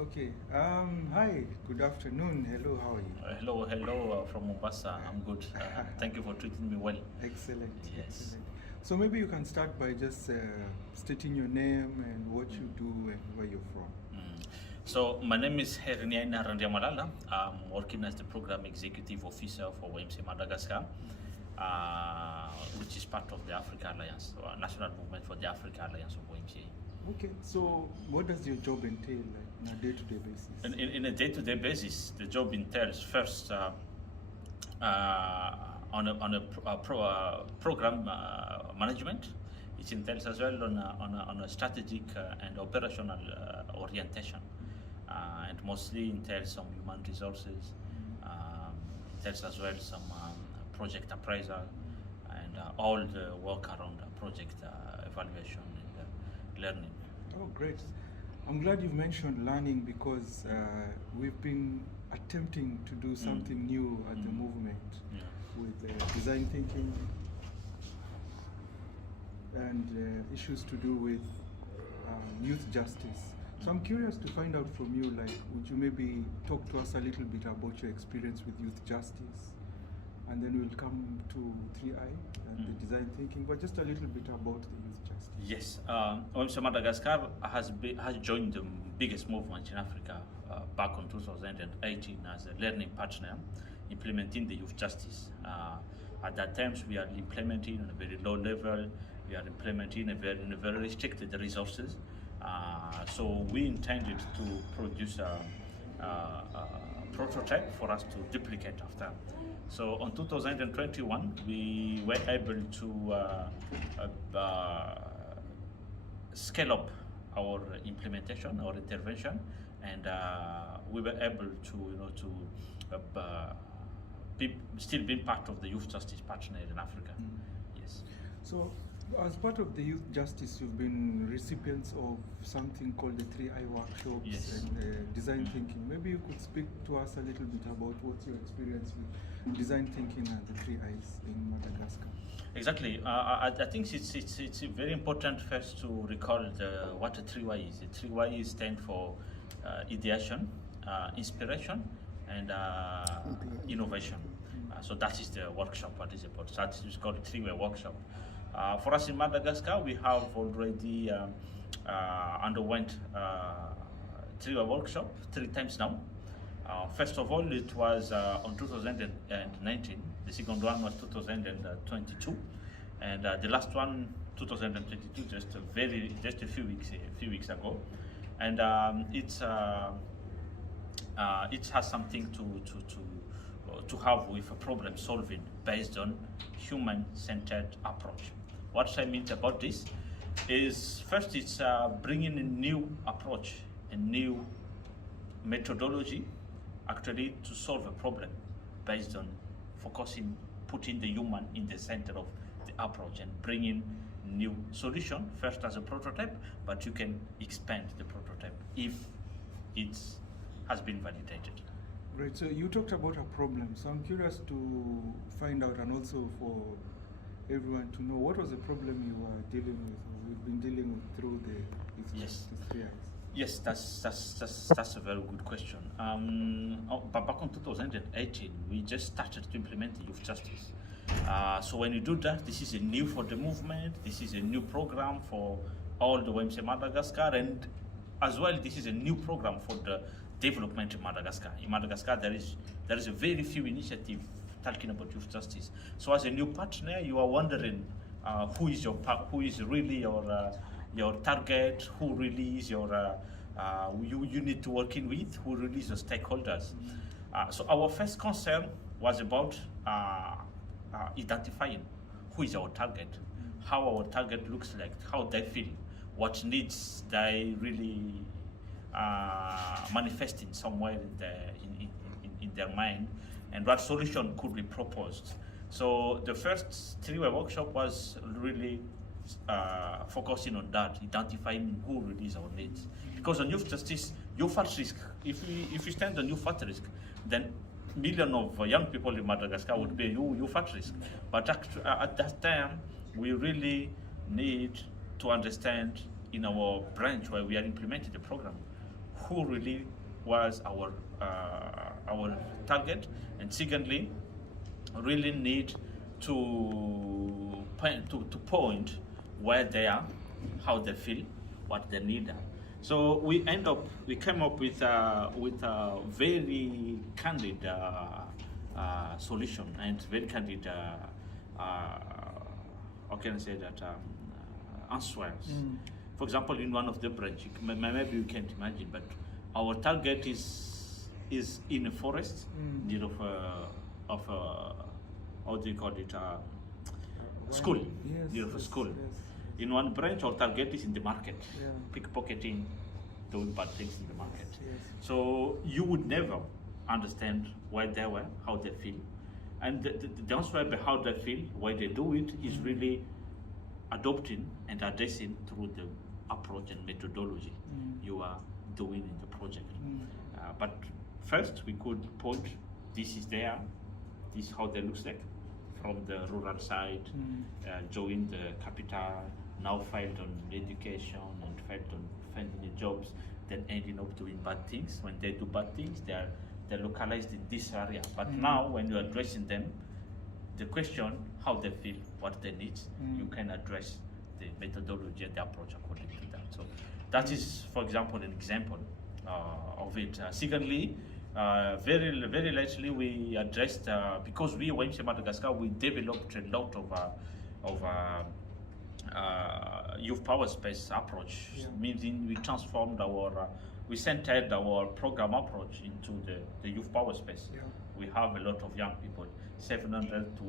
Okay. Hi. Good afternoon. Hello. How are you? Hello from Mombasa. I'm good. Thank you for treating me well. Excellent. Yes. Excellent. So maybe you can start by just stating your name and what you do and where you're from. Mm. So my name is Heriniaina YJ. I'm working as the program executive officer for YMCA Madagascar, which is part of the Africa Alliance, or National Movement for the Africa Alliance of YMCA. Okay. So what does your job entail, like on a day-to-day basis? In a day-to-day basis, the job entails first on a program management. It entails as well on a strategic and operational orientation, and mostly entails some human resources. Entails as well some project appraisal and all the work around project evaluation and learning. Oh, great. I'm glad you've mentioned learning because we've been attempting to do something new at the movement Yeah. with design thinking and issues to do with youth justice. So I'm curious to find out from you, like, would you maybe talk to us a little bit about your experience with youth justice? And then we'll come to 3I and the design thinking, but just a little bit about the youth justice. Yes, also Madagascar has joined the biggest movement in Africa back in 2018 as a learning partner, implementing the youth justice. At that times, we are implementing on a very low level. We are implementing in a very restricted resources. So we intended to produce a prototype for us to duplicate after. So on 2021, we were able to scale up our implementation, our intervention, and we were able to still be part of the youth justice partner in Africa. Yes. So, as part of the youth justice, you've been recipients of something called the 3I workshops Yes. and design thinking. Maybe you could speak to us a little bit about what's your experience with design thinking and the 3Is in Madagascar. Exactly. I think it's very important first to recall what a 3Y is. The 3Y stand for ideation, inspiration, and innovation. So that is the workshop. What is about? So that is called a 3-way workshop. For us in Madagascar, we have already underwent 3-way workshop 3 times now. First of all, it was on 2019. The second one was 2022, and the last one 2022, just a few weeks ago, and it has something to have with a problem solving based on human-centered approach. What I mean about this is first it's bringing a new approach, a new methodology actually to solve a problem based on focusing, putting the human in the center of the approach and bringing new solution first as a prototype, but you can expand the prototype if it has been validated. Right, so you talked about a problem. So I'm curious to find out and also for everyone to know what was the problem you were dealing with, or we've been dealing with through these Yes. 3Is. Yes, that's a very good question. But back in 2018, we just started to implement the youth justice. So when you do that, this is a new for the movement. This is a new program for all the YMCA Madagascar, and as well, this is a new program for the development in Madagascar. In Madagascar, there is a very few initiative talking about youth justice. So as a new partner, you are wondering who is really your target, who really is your you need to work in with, who really is your stakeholders. So our first concern was about identifying who is our target, how our target looks like, how they feel, what needs they really manifesting somewhere in their mind, and what solution could be proposed. So the first 3-way workshop was really focusing on that, identifying who really is our needs. Because on youth justice, youth at risk. If we stand on youth at risk, then millions of young people in Madagascar would be youth at risk. But at that time, we really need to understand in our branch where we are implementing the program, who really was our target, and secondly, really need to point where they are, how they feel, what they need. So we came up with a very candid solution and very candid how can I say that answers. For example, in one of the branch, maybe you can't imagine, but our target is in a forest, near of how do you call it, school, near of a school. Yes. In one branch, our target is in the market, Yeah. pickpocketing, doing bad things in the market. Yes. So you would never understand why they were, how they feel. And the answer by how they feel, why they do it, is really adopting and addressing through the approach and methodology you are doing in the project. But first, we could point, this is there, this is how they look like from the rural side, join the capital, now filed on education and filed on finding jobs, then ending up doing bad things. When they do bad things, they're localized in this area. But now, when you're addressing them, the question, how they feel, what they need, you can address the methodology and the approach according to that. So that is, for example, an example of it. Secondly, very lately we addressed, because we went to Madagascar, we developed a lot of youth power space approach, meaning we transformed we centered our program approach into the youth power space. We have a lot of young people, 700 to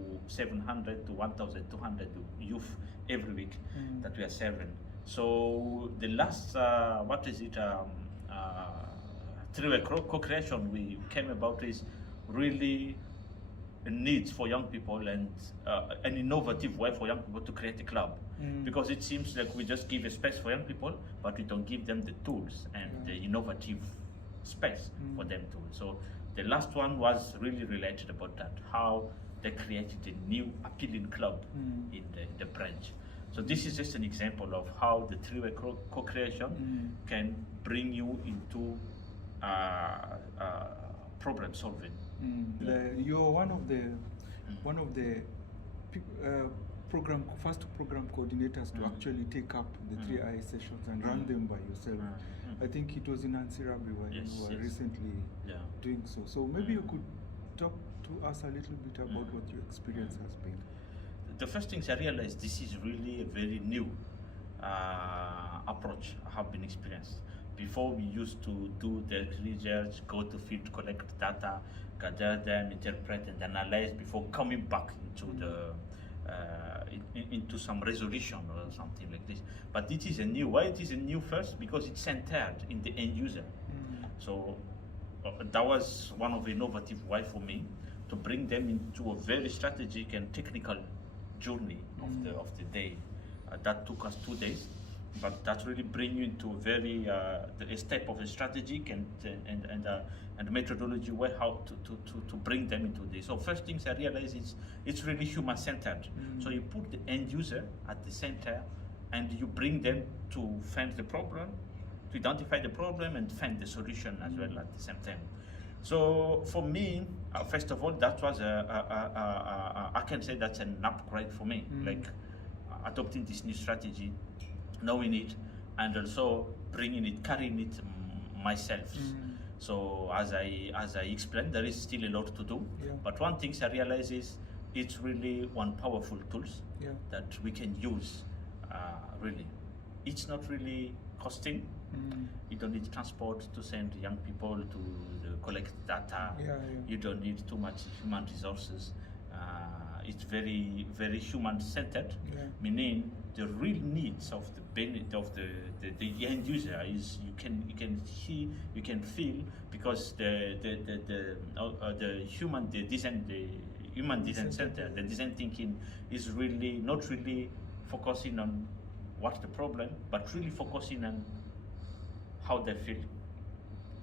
1,200 youth every week that we are serving. So the last, three-way co-creation we came about is really a need for young people and an innovative way for young people to create a club. Because it seems like we just give a space for young people, but we don't give them the tools and the innovative space for them to. So the last one was really related about that, how they created a new appealing club in the branch. So this is just an example of how the three-way co-creation can bring you into problem solving. You're one of the first program coordinators to actually take up the 3I sessions and run them by yourself. I think it was in Ansirabi where you were recently doing so. So maybe you could talk to us a little bit about what your experience has been. The first things I realized, this is really a very new approach I have been experienced. Before, we used to do the research, go to field, collect data, gather them, interpret and analyze before coming back into into some resolution or something like this. But it is a new. Why it is a new first? Because it's centered in the end user. So that was one of the innovative ways for me to bring them into a very strategic and technical journey of the day. That took us 2 days. But that really bring you into a very a step of a strategic and methodology way how to bring them into this. So first things I realize is it's really human centered. So you put the end user at the center, and you bring them to find the problem, to identify the problem, and find the solution as well at the same time. So for me, first of all, that was I can say that's an upgrade for me, like adopting this new strategy, knowing it, and also bringing it, carrying it myself. So as I explained, there is still a lot to do. But one thing I realize is it's really one powerful tools that we can use. Really, it's not really costing. You don't need transport to send young people to collect data. You don't need too much human resources. It's very, very human-centered, meaning the real needs of the benefit of the end user is you can see, you can feel, because the human design center, the design thinking is really not really focusing on what's the problem, but really focusing on how they feel,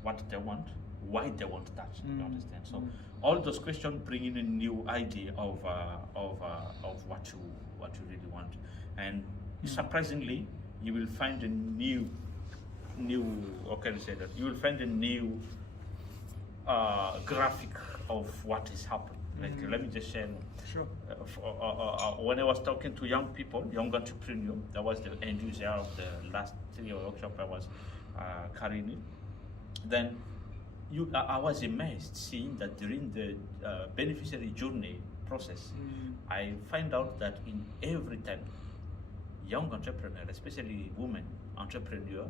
what they want, why they want that. You understand? So all those questions bring in a new idea of what you really want, and surprisingly, you will find a new new, or can you say that? You will find a new graphic of what is happening. Like, let me just share. Sure. When I was talking to young people, young entrepreneurs, that was the end user of the last 3 workshop I was carrying it. Then I was amazed seeing that during the beneficiary journey process, I find out that in every time young entrepreneur, especially women entrepreneur,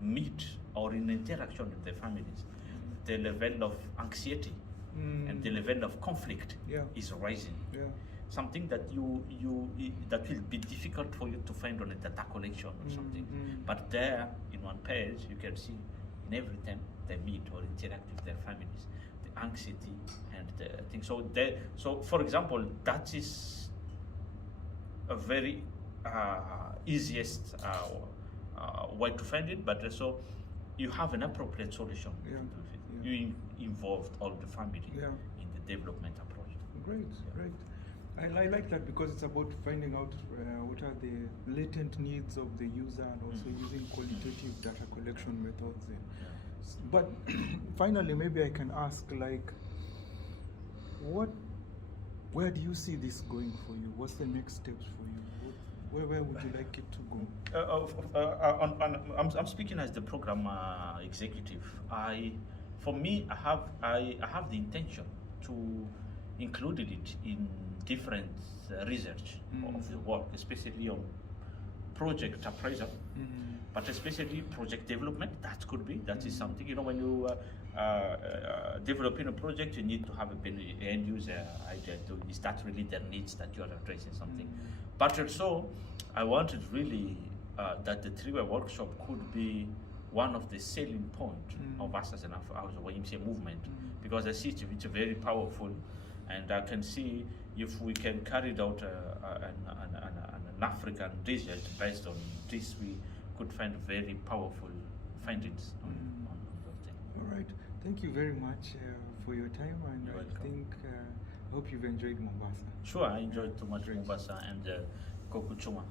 meet or in interaction with their families, the level of anxiety and the level of conflict is rising. Yeah. Something that that will be difficult for you to find on a data collection or something. But there, in one page, you can see in every time they meet or interact with their families, the anxiety and the thing. So for example, that is a very easiest way to find it, but also you have an appropriate solution to do it. You involved all the family in the development approach. Great, great. I like that because it's about finding out what are the latent needs of the user and also using qualitative data collection methods. But finally, maybe I can ask, like, where do you see this going for you? What's the next steps for you? Where would you like it to go? I'm speaking as the program executive. For me, I have the intention to include it in different research of the work, especially on project appraisal, but especially project development. That is something, when you developing a project, you need to have an end user idea. Is that really their needs that you are addressing something? But also, I wanted really that the 3-way workshop could be one of the selling points of us as a YMCA movement, because I see it's very powerful, and I can see if we can carry out an African research based on this, we could find very powerful findings on those things. All right. Thank you very much for your time, and I think I hope you've enjoyed Mombasa. Sure, I enjoyed too much Mombasa and Kokuchuma.